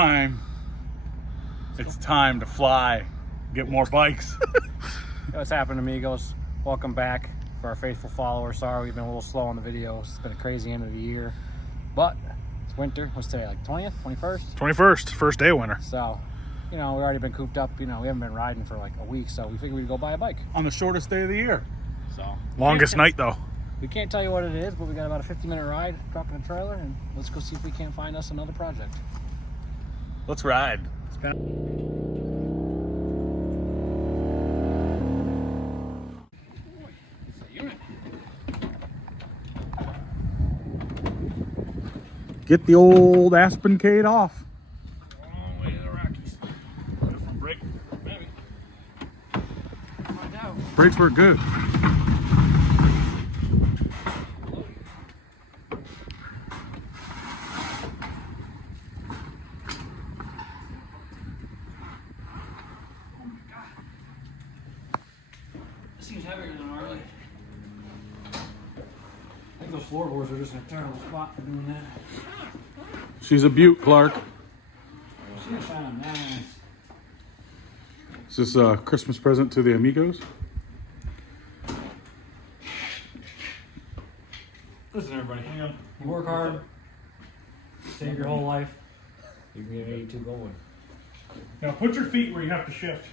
time. It's time to fly. Get more bikes. Hey, what's happening, amigos? Welcome back for our faithful followers. Sorry we've been a little slow on the videos. It's been a crazy end of the year, but it's winter. What's today, like 20th, 21st? 21st, first day of winter. So, you know, we've already been cooped up. You know, we haven't been riding for like a week, so we figured we'd go buy a bike. On the shortest day of the year. So Longest night though. We can't tell you what it is, but we got about a 50-minute ride, dropping a trailer, and let's go see if we can't find us another project. Let's ride. Get the old Aspencade off. Long way to the Rockies. Brake. Maybe. Find out. Brakes were good. Seems heavier than Harley. I think those floorboards are just in a terrible spot for doing that. She's a beaut, Clark. She's shining nice. Is this a Christmas present to the Amigos? Listen, everybody. You work hard, save your whole life, you can get an 82 Goldwing. Now put your feet where you have to shift.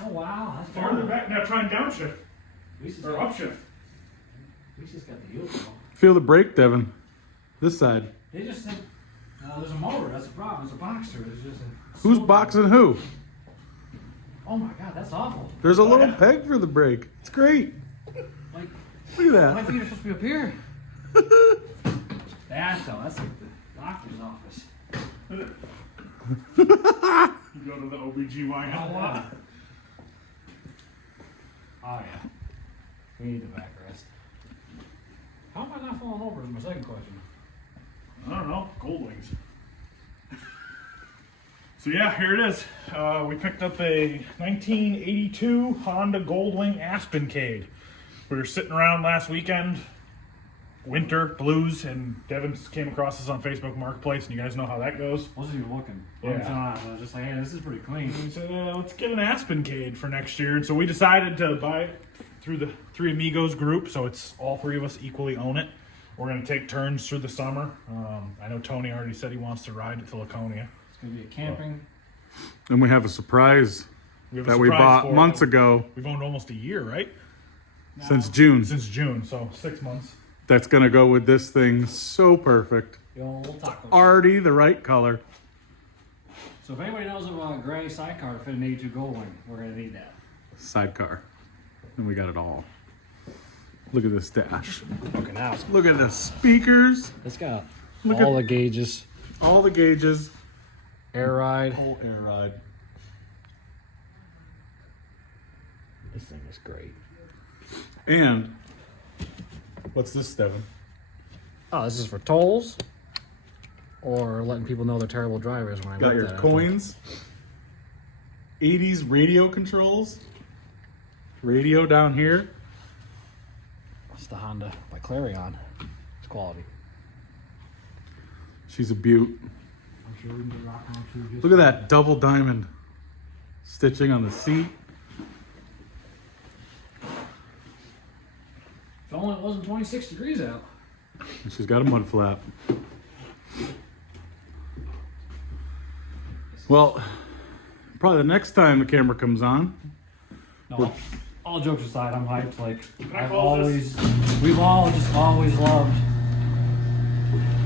Oh wow, that's Farther back. Now try and downshift. Lisa's Or got, upshift. Lisa's got the heels on. Feel the brake, Devin. This side. They just think, there's a motor, that's the problem. It's a boxer. It's just a Who's boxing who? Oh my god, that's awful. There's a little peg for the brake. It's great. Like, Look at my that. feet are supposed to be up here. That's like the doctor's office. You go to the OBGYN a lot. Oh yeah. We need the backrest. How am I not falling over is my second question. I don't know. Goldwings. So yeah, here it is. We picked up a 1982 Honda Goldwing Aspencade. We were sitting around last weekend, winter blues, and Devin came across this on Facebook Marketplace, and you guys know how that goes. Wasn't even looking. Yeah. I was just like, hey, this is pretty clean. We said, let's get an Aspencade for next year. And so we decided to buy it through the Three Amigos group, so it's all three of us equally own it. We're going to take turns through the summer. I know Tony already said he wants to ride it to Laconia. It's going to be a camping. And we have a surprise We that we bought months ago. We've owned almost a year, right? Since June. Since June, so 6 months. That's going to go with this thing so perfect. The old taco. Already the right color. So if anybody knows of a gray sidecar to fit an 82 Goldwing, we're going to need that. Sidecar. And we got it all. Look at this dash. Okay, now Look at the speakers. it's got Look all at- the gauges. All the gauges. Air ride. Whole air ride. This thing is great. And what's this, Devin? Oh, this is for tolls or letting people know they're terrible drivers when I Got whip your that out. coins. 80s radio controls. Radio down here. It's the Honda by Clarion. It's quality. She's a beaut. I'm sure we can get rock on too. Look at that double diamond stitching on the seat. If only it wasn't 26 degrees out. And she's got a mud flap. Well, probably the next time the camera comes on. No, all jokes aside, I'm hyped. Like, I call this? we've all just always loved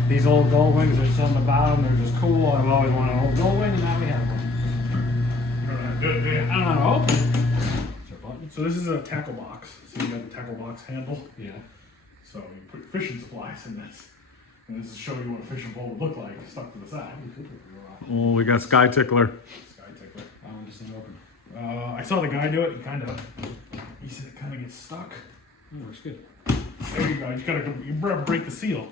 these old Goldwings. There's something about them. They're just cool. I've always wanted an old Goldwing, and now we have one. Good, I don't know how to open it. Is there a button? So this is a tackle box. So you got the tackle box handle. Yeah. So you put fishing supplies in this. And this is showing you what a fishing pole would look like stuck to the side. Oh, we got Sky Tickler. Sky Tickler. I want this thing open. I saw the guy do it. He said it kind of gets stuck. It works good. There you go. You gotta break the seal.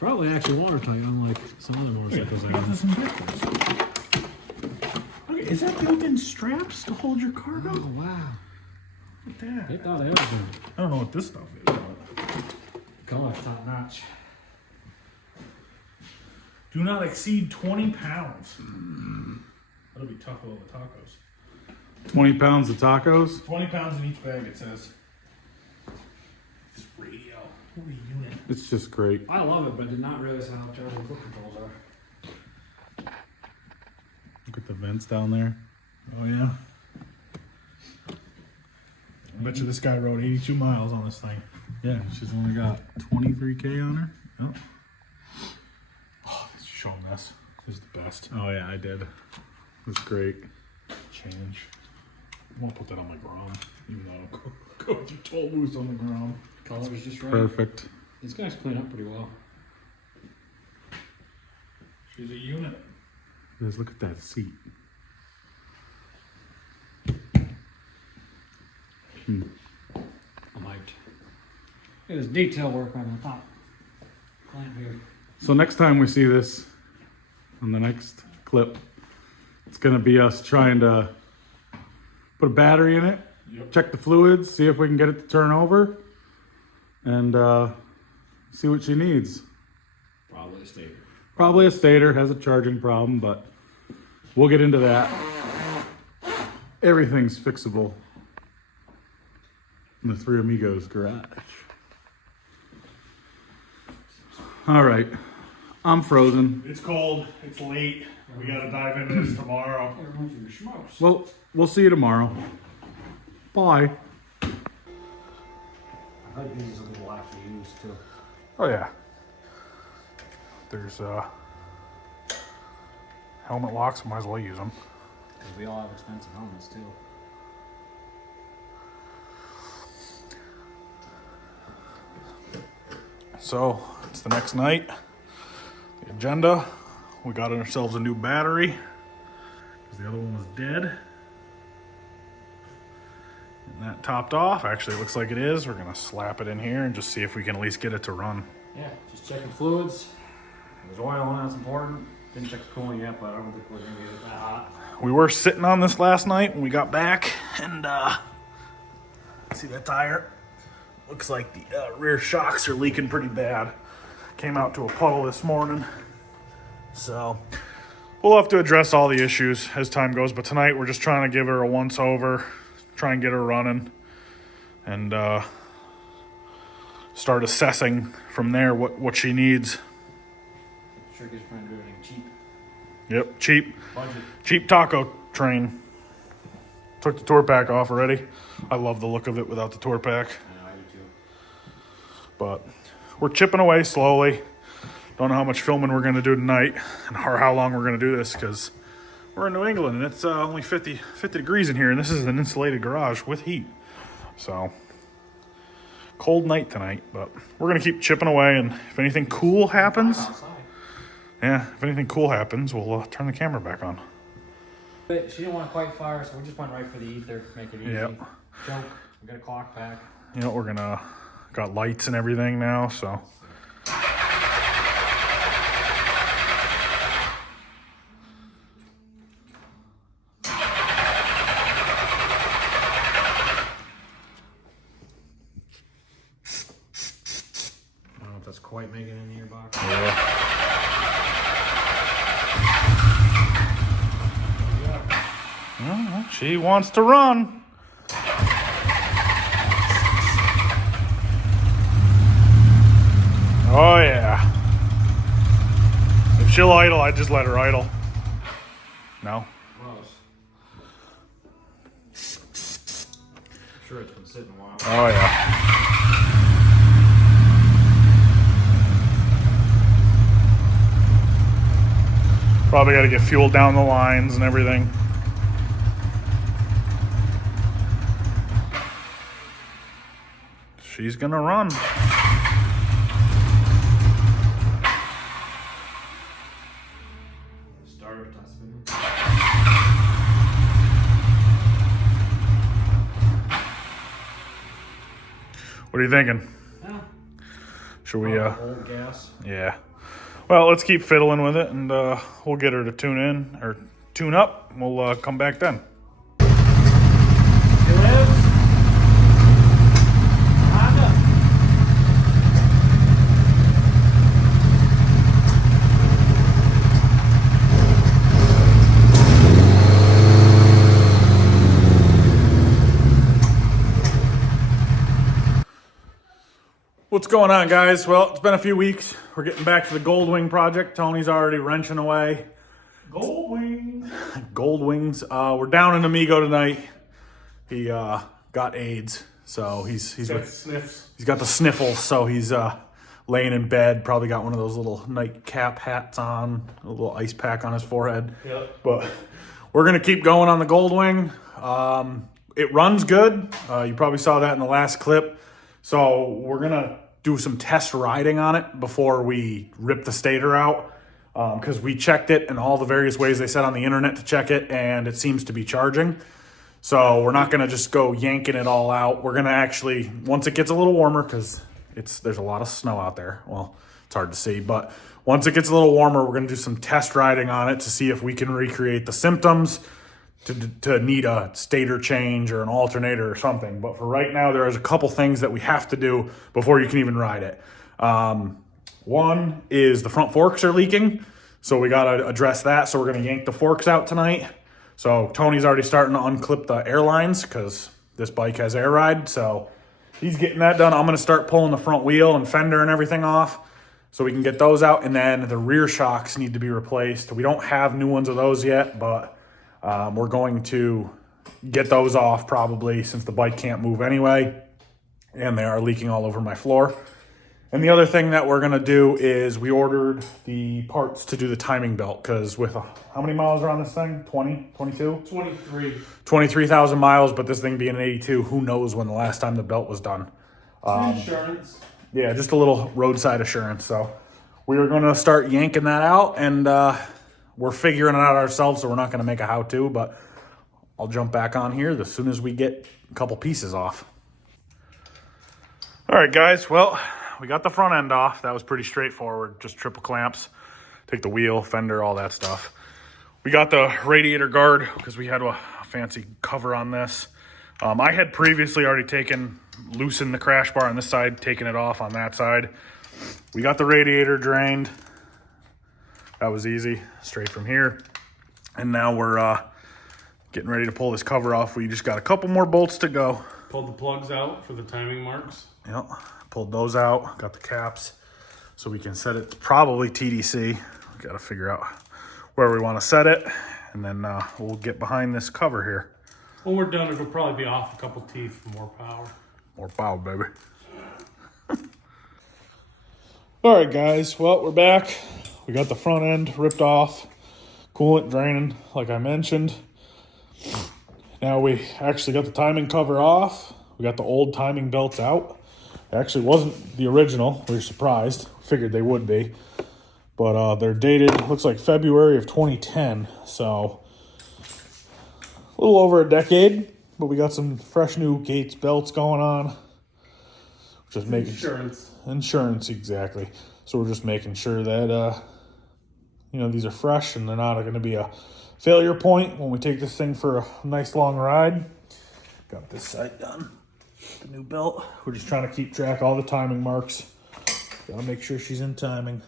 Probably actually watertight, unlike some other motorcycles I Got have. this in backwards. Okay, is that built-in straps to hold your cargo? Oh wow. Look at that. They thought everything. I don't know what this stuff is. But... Color top notch. Do not exceed 20 pounds. That'll be tough with all the tacos. 20 pounds of tacos. 20 pounds in each bag, it says. This radio. What a unit. It's just great. I love it, but did not realize how terrible the foot controls are. Look at the vents down there. Oh, yeah. I bet you this guy rode 82 miles on this thing. Yeah, she's only got 23K on her. Oh. Oh, show him this. This is the best. Oh yeah, I did. It's great. Change. I'm gonna put that on my ground, even though I'll go with your toll boost on the ground. Color's just right. Perfect. These guys clean up pretty well. She's a unit. Just look at that seat. I'm hyped. Look at this detail work on the top. Clamp here. So next time we see this on the next clip, it's gonna be us trying to put a battery in it, check the fluids, see if we can get it to turn over, and see what she needs. Probably a stator. Probably a stator, has a charging problem, but we'll get into that. Everything's fixable in the Three Amigos garage. All right, I'm frozen. It's cold. It's late. We gotta dive into this tomorrow. Run for your schmokes. Well, we'll see you tomorrow. Bye. I like these little actually used too. Oh yeah. There's helmet locks. Might as well use them. Because we all have expensive helmets too. So it's the next night. The agenda. We got ourselves a new battery because the other one was dead. And that topped off. Actually, it looks like it is. We're gonna slap it in here and just see if we can at least get it to run. Yeah, just checking fluids. There's oil in, that's important. Didn't check the cooling yet, but I don't think we're gonna get it that hot. We were sitting on this last night when we got back, and see that tire? Looks like the rear shocks are leaking pretty bad. Came out to a puddle this morning. So we'll have to address all the issues as time goes, but tonight we're just trying to give her a once over, try and get her running, and start assessing from there what she needs. Trick is trying to do everything cheap. Yep, cheap. Budget. Cheap taco train. Took the tour pack off already. I love the look of it without the tour pack. I know, I do too. But we're chipping away slowly. Don't know how much filming we're going to do tonight or how long we're going to do this because we're in New England and it's only 50 degrees in here, and this is an insulated garage with heat. So cold night tonight, but we're going to keep chipping away, and if anything cool happens, we'll turn the camera back on. But she didn't want to quite fire, so we just went right for the ether, make it easy. Yep. Choke, we got a clock pack. You know, we're gonna got lights and everything now, so. I don't know if that's quite making it in the gearbox. Yeah. Well, she wants to run. Oh yeah. If she'll idle, I just let her idle. No. Gross. I'm sure it's been sitting a while. Oh yeah. Probably got to get fuel down the lines and everything. She's gonna run. Starter, not spinning. What are you thinking? Yeah. Should we, Old gas. yeah. Well, let's keep fiddling with it, and we'll get her to tune in, or tune up. We'll come back then. It lives. Honda. What's going on, guys? Well, it's been a few weeks. We're getting back to the Goldwing project. Tony's already wrenching away. Goldwing. Goldwings. We're down in Amigo tonight. He got AIDS, so he's got the sniffles, so he's laying in bed. Probably got one of those little nightcap hats on, a little ice pack on his forehead. Yep. But we're gonna keep going on the Goldwing. It runs good. You probably saw that in the last clip. So we're gonna do some test riding on it before we rip the stator out, because we checked it in all the various ways they said on the internet to check it, and it seems to be charging. So we're not gonna just go yanking it all out. We're gonna actually, once it gets a little warmer, because there's a lot of snow out there. Well, it's hard to see, but once it gets a little warmer, we're gonna do some test riding on it to see if we can recreate the symptoms to need a stator change or an alternator or something. But for right now, there's a couple things that we have to do before you can even ride it. One is the front forks are leaking, so we gotta address that. So we're gonna yank the forks out tonight. So Tony's already starting to unclip the air lines because this bike has air ride. So he's getting that done. I'm gonna start pulling the front wheel and fender and everything off so we can get those out. And then the rear shocks need to be replaced. We don't have new ones of those yet, but we're going to get those off probably, since the bike can't move anyway, and they are leaking all over my floor. And the other thing that we're gonna do is we ordered the parts to do the timing belt, because with how many miles are on this thing? 20, 22? 23. 23,000 miles, but this thing being an 82, who knows when the last time the belt was done. Insurance. Yeah, just a little roadside assurance. So we are gonna start yanking that out, and we're figuring it out ourselves, so we're not going to make a how-to, but I'll jump back on here as soon as we get a couple pieces off. All right, guys. Well, we got the front end off. That was pretty straightforward. Just triple clamps. Take the wheel, fender, all that stuff. We got the radiator guard because we had a fancy cover on this. I had previously already loosened the crash bar on this side, taken it off on that side. We got the radiator drained. That was easy, straight from here. And now we're getting ready to pull this cover off. We just got a couple more bolts to go. Pulled the plugs out for the timing marks. Yep, pulled those out, got the caps, so we can set it to probably TDC. We gotta figure out where we wanna set it, and then we'll get behind this cover here. When we're done, it'll probably be off a couple teeth for more power. More power, baby. All right, guys, well, we're back. We got the front end ripped off, coolant draining, like I mentioned. Now we actually got the timing cover off. We got the old timing belts out. It actually wasn't the original. We were surprised. Figured they would be. But they're dated, looks like February of 2010. So a little over a decade. But we got some fresh new Gates belts going on. Just making insurance, exactly. So we're just making sure that these are fresh and they're not going to be a failure point when we take this thing for a nice long ride. Got this side done. The new belt. We're just trying to keep track of all the timing marks. Gotta make sure she's in timing.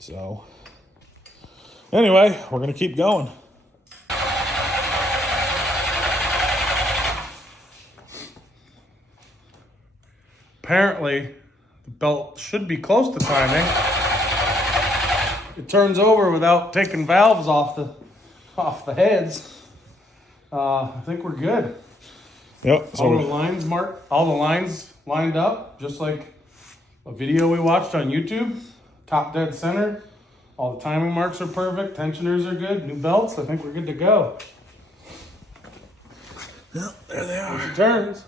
So anyway, we're going to keep going. Apparently, the belt should be close to timing. It turns over without taking valves off the heads. I think we're good. Yep. So all the lines lined up, just like a video we watched on YouTube. Top dead center. All the timing marks are perfect. Tensioners are good. New belts. I think we're good to go. Yep, there they are. It turns.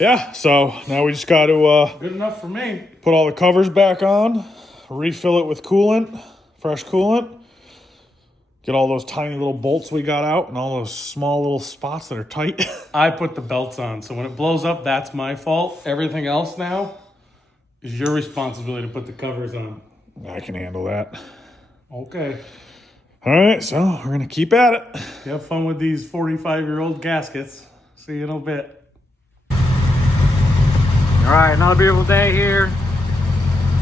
Yeah, so now we just got to Good enough for me. put all the covers back on, refill it with coolant, fresh coolant, get all those tiny little bolts we got out and all those small little spots that are tight. I put the belts on, so when it blows up, that's my fault. Everything else now is your responsibility to put the covers on. I can handle that. Okay. All right, so we're going to keep at it. You have fun with these 45-year-old gaskets. See you in a bit. All right, another beautiful day here.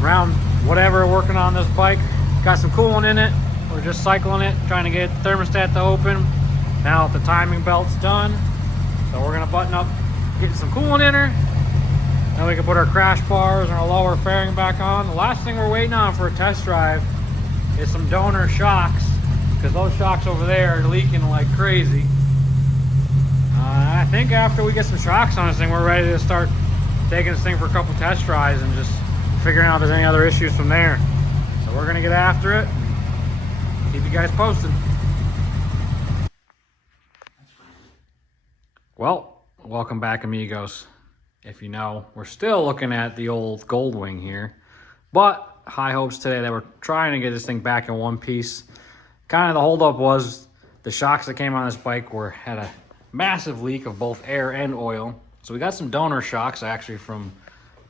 Around whatever, working on this bike. Got some coolant in it. We're just cycling it, trying to get the thermostat to open. Now the timing belt's done, so we're gonna button up, get some coolant in her. Then we can put our crash bars and our lower fairing back on. The last thing we're waiting on for a test drive is some donor shocks, because those shocks over there are leaking like crazy. I think after we get some shocks on this thing, we're ready to start taking this thing for a couple test drives and just figuring out if there's any other issues from there. So we're gonna get after it and keep you guys posted. Well, welcome back, amigos. If you know, we're still looking at the old Goldwing here, but high hopes today that we're trying to get this thing back in one piece. Kind of the holdup was the shocks that came on this bike had a massive leak of both air and oil. So we got some donor shocks actually from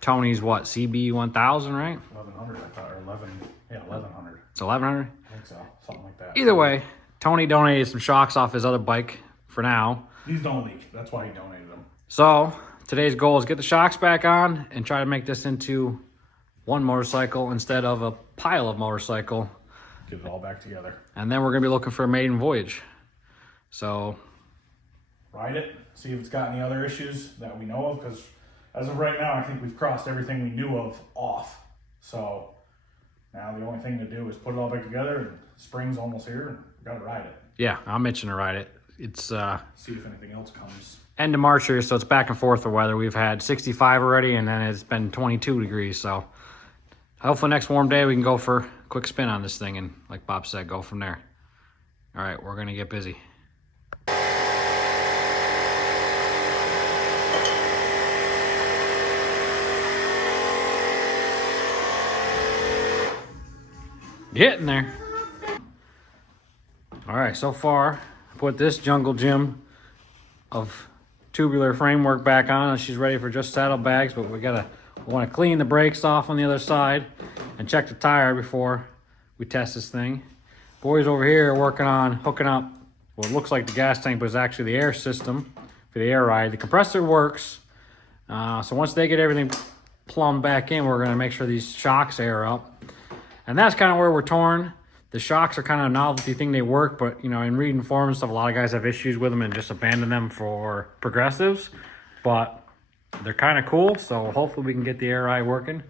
Tony's CB 1000, right? 1100, I thought, or 1100. It's 1100? I think so, something like that. Either way, Tony donated some shocks off his other bike for now. These don't leak, that's why he donated them. So today's goal is get the shocks back on and try to make this into one motorcycle instead of a pile of motorcycle. Get it all back together. And then we're gonna be looking for a maiden voyage. So ride it, see if it's got any other issues that we know of, because as of right now, I think we've crossed everything we knew of off. So now the only thing to do is put it all back together, and spring's almost here, and we gotta ride it. yeah, I'm itching to ride it. It's See if anything else comes. end of March here, so it's back and forth the weather. We've had 65 already, and then it's been 22 degrees. So hopefully next warm day we can go for a quick spin on this thing, and like Bob said, go from there. All right, we're gonna get busy. Getting there. All right, so far, I put this jungle gym of tubular framework back on, and she's ready for just saddlebags, but we want to clean the brakes off on the other side and check the tire before we test this thing. Boys over here are working on hooking up what looks like the gas tank, but it's actually the air system for the air ride. The compressor works, so once they get everything plumbed back in, we're going to make sure these shocks air up. And that's kind of where we're torn. The shocks are kind of a novelty thing. They work, but you know, in reading forums and stuff, a lot of guys have issues with them and just abandon them for progressives. But they're kind of cool, so hopefully we can get the air ride working.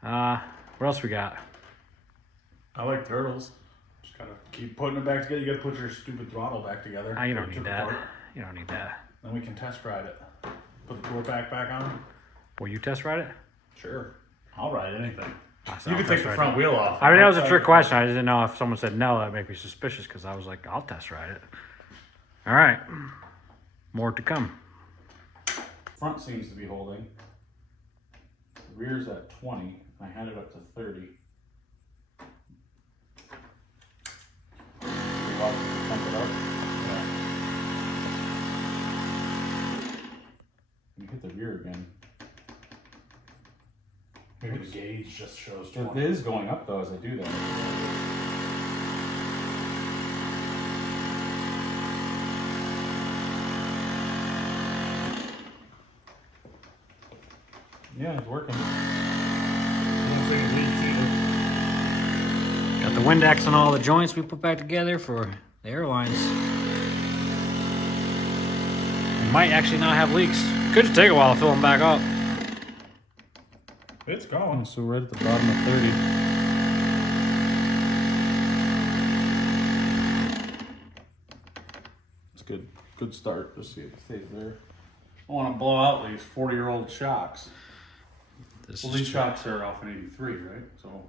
What else we got? I like turtles. Just gotta keep putting it back together. You gotta put your stupid throttle back together. You don't need that. You don't need that. Then we can test ride it. Put the tour pack back on. Will you test ride it? Sure. I'll ride anything. You You can take the front wheel off. I mean, that was a trick question. I didn't know if someone said no, that'd make me suspicious, because I was like, I'll test ride it. All right. More to come. Front seems to be holding. The rear's at 20. I had it up to 30. Pump it up. Yeah. You hit the rear again. Maybe the gauge just shows 20. It is going up though as I do that. Yeah, it's working. Got the Windex on all the joints we put back together for the airlines. We might actually not have leaks. Could just take a while to fill them back up. It's going. So right at the bottom of 30. It's good. Good start. Just see if it stays there. I want to blow out these 40-year-old shocks. This Well, is these shocks are off in 83, right? So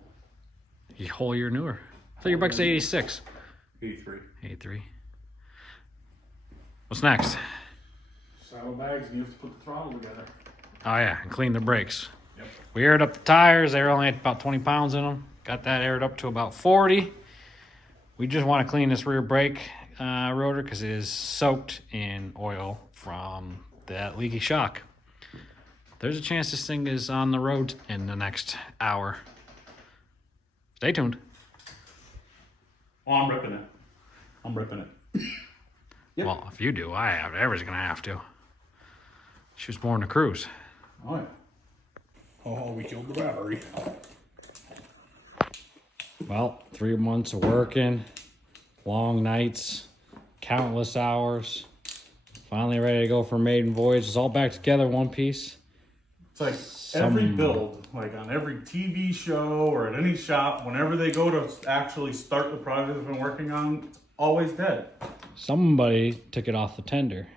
a whole year newer. I thought your bike's 86. 83. 83. What's next? Saddlebags, and you have to put the throttle together. Oh yeah, and clean the brakes. Yep. We aired up the tires. They were only at about 20 pounds in them. Got that aired up to about 40. We just want to clean this rear brake rotor because it is soaked in oil from that leaky shock. There's a chance this thing is on the road in the next hour. Stay tuned. Oh, I'm ripping it. I'm ripping it. Yep. Well, if you do, everybody's going to have to. She was born to cruise. Oh, yeah. Oh, we killed the battery. Well, 3 months of working, long nights, countless hours. Finally ready to go for maiden voyage. It's all back together, one piece. It's like every build, like on every TV show or at any shop, whenever they go to actually start the project they've been working on, it's always dead. Somebody took it off the tender.